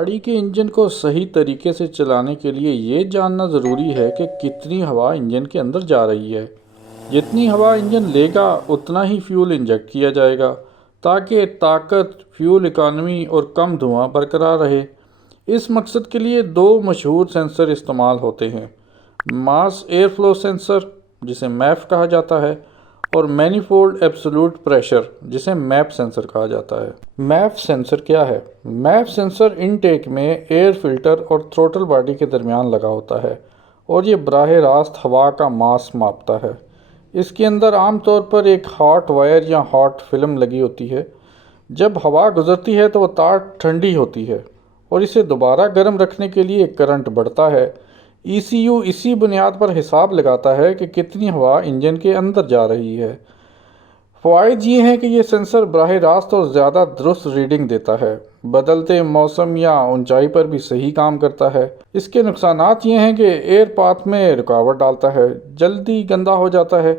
گاڑی کے انجن کو صحیح طریقے سے چلانے کے لیے یہ جاننا ضروری ہے کہ کتنی ہوا انجن کے اندر جا رہی ہے۔ جتنی ہوا انجن لے گا اتنا ہی فیول انجیکٹ کیا جائے گا تاکہ طاقت، فیول اکانومی اور کم دھواں برقرار رہے۔ اس مقصد کے لیے دو مشہور سینسر استعمال ہوتے ہیں: ماس ایئر فلو سینسر جسے میف کہا جاتا ہے اور مینیفولڈ ایبسولوٹ پریشر جسے میپ سینسر کہا جاتا ہے۔ میف سینسر کیا ہے؟ میف سینسر انٹیک میں ایئر فلٹر اور تھروٹل باڈی کے درمیان لگا ہوتا ہے اور یہ براہ راست ہوا کا ماس ماپتا ہے۔ اس کے اندر عام طور پر ایک ہاٹ وائر یا ہاٹ فلم لگی ہوتی ہے۔ جب ہوا گزرتی ہے تو وہ تار ٹھنڈی ہوتی ہے اور اسے دوبارہ گرم رکھنے کے لیے کرنٹ بڑھتا ہے۔ ای سی یو اسی بنیاد پر حساب لگاتا ہے کہ کتنی ہوا انجن کے اندر جا رہی ہے۔ فوائد یہ ہیں کہ یہ سینسر براہ راست اور زیادہ درست ریڈنگ دیتا ہے، بدلتے موسم یا اونچائی پر بھی صحیح کام کرتا ہے۔ اس کے نقصانات یہ ہیں کہ ایئر پاتھ میں رکاوٹ ڈالتا ہے، جلدی گندا ہو جاتا ہے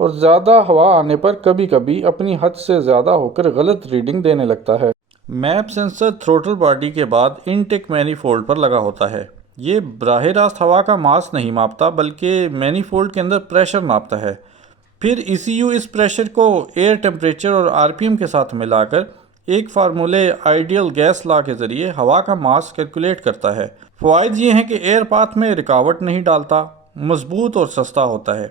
اور زیادہ ہوا آنے پر کبھی کبھی اپنی حد سے زیادہ ہو کر غلط ریڈنگ دینے لگتا ہے۔ میپ سینسر تھروٹل باڈی کے بعد انٹیک مینیفولڈ پر لگا ہوتا ہے۔ یہ براہ راست ہوا کا ماس نہیں ماپتا بلکہ مینیفولڈ کے اندر پریشر ماپتا ہے۔ پھر ای سی یو اس پریشر کو ایئر ٹیمپریچر اور آر پی ایم کے ساتھ ملا کر ایک فارمولے آئیڈیل گیس لا کے ذریعے ہوا کا ماس کیلکولیٹ کرتا ہے۔ فوائد یہ ہیں کہ ایئر پاتھ میں رکاوٹ نہیں ڈالتا، مضبوط اور سستا ہوتا ہے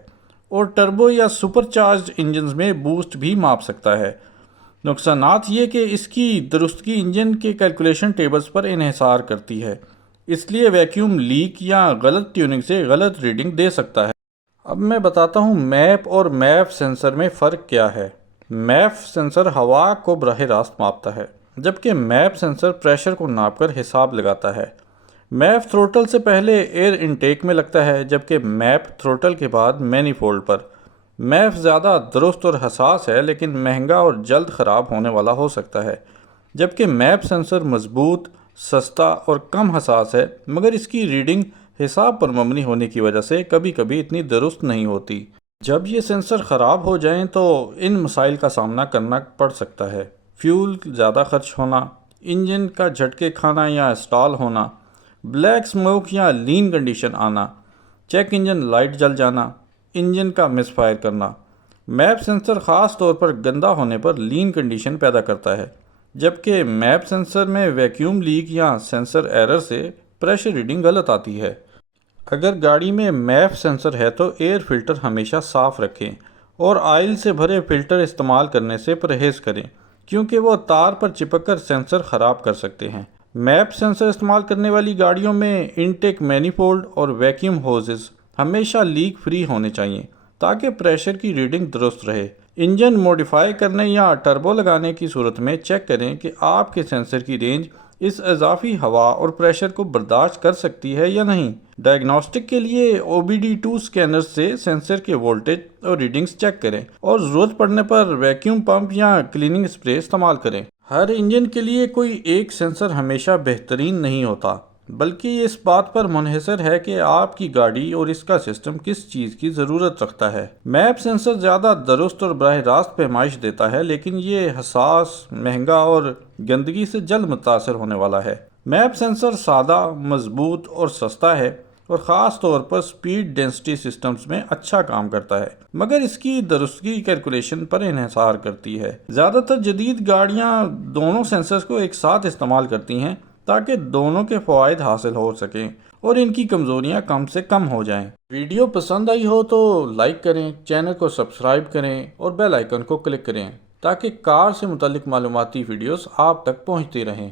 اور ٹربو یا سپر چارجڈ انجنز میں بوسٹ بھی ماپ سکتا ہے۔ نقصانات یہ کہ اس کی درستگی انجن کے کیلکولیشن ٹیبلز پر انحصار کرتی ہے، اس لیے ویکیوم لیک یا غلط ٹیوننگ سے غلط ریڈنگ دے سکتا ہے۔ اب میں بتاتا ہوں میپ اور میف سینسر میں فرق کیا ہے۔ میف سینسر ہوا کو براہ راست ماپتا ہے جبکہ میپ سینسر پریشر کو ناپ کر حساب لگاتا ہے۔ میف تھروٹل سے پہلے ایئر انٹیک میں لگتا ہے جبکہ میپ تھروٹل کے بعد مینیفولڈ پر۔ میف زیادہ درست اور حساس ہے لیکن مہنگا اور جلد خراب ہونے والا ہو سکتا ہے، جبکہ میپ سینسر مضبوط، سستا اور کم حساس ہے مگر اس کی ریڈنگ حساب پر مبنی ہونے کی وجہ سے کبھی کبھی اتنی درست نہیں ہوتی۔ جب یہ سینسر خراب ہو جائیں تو ان مسائل کا سامنا کرنا پڑ سکتا ہے: فیول زیادہ خرچ ہونا، انجن کا جھٹکے کھانا یا اسٹال ہونا، بلیک سموک یا لین کنڈیشن آنا، چیک انجن لائٹ جل جانا، انجن کا مس فائر کرنا۔ میپ سینسر خاص طور پر گندا ہونے پر لین کنڈیشن پیدا کرتا ہے، جبکہ میپ سینسر میں ویکیوم لیک یا سینسر ایرر سے پریشر ریڈنگ غلط آتی ہے۔ اگر گاڑی میں میپ سینسر ہے تو ایئر فلٹر ہمیشہ صاف رکھیں اور آئل سے بھرے فلٹر استعمال کرنے سے پرہیز کریں کیونکہ وہ تار پر چپک کر سینسر خراب کر سکتے ہیں۔ میپ سینسر استعمال کرنے والی گاڑیوں میں انٹیک مینیفولڈ اور ویکیوم ہوزز ہمیشہ لیک فری ہونے چاہیے تاکہ پریشر کی ریڈنگ درست رہے۔ انجن موڈیفائی کرنے یا ٹربو لگانے کی صورت میں چیک کریں کہ آپ کے سینسر کی رینج اس اضافی ہوا اور پریشر کو برداشت کر سکتی ہے یا نہیں۔ ڈائگنوسٹک کے لیے OBD2 سکینر سے سینسر کے وولٹیج اور ریڈنگز چیک کریں اور ضرورت پڑنے پر ویکیوم پمپ یا کلیننگ اسپرے استعمال کریں۔ ہر انجن کے لیے کوئی ایک سینسر ہمیشہ بہترین نہیں ہوتا بلکہ یہ اس بات پر منحصر ہے کہ آپ کی گاڑی اور اس کا سسٹم کس چیز کی ضرورت رکھتا ہے۔ میپ سینسر زیادہ درست اور براہ راست پیمائش دیتا ہے لیکن یہ حساس، مہنگا اور گندگی سے جلد متاثر ہونے والا ہے۔ میپ سینسر سادہ، مضبوط اور سستا ہے اور خاص طور پر سپیڈ ڈینسٹی سسٹمز میں اچھا کام کرتا ہے مگر اس کی درستگی کیلکولیشن پر انحصار کرتی ہے۔ زیادہ تر جدید گاڑیاں دونوں سینسرز کو ایک ساتھ استعمال کرتی ہیں تاکہ دونوں کے فوائد حاصل ہو سکیں اور ان کی کمزوریاں کم سے کم ہو جائیں۔ ویڈیو پسند آئی ہو تو لائک کریں، چینل کو سبسکرائب کریں اور بیل آئیکن کو کلک کریں تاکہ کار سے متعلق معلوماتی ویڈیوز آپ تک پہنچتی رہیں۔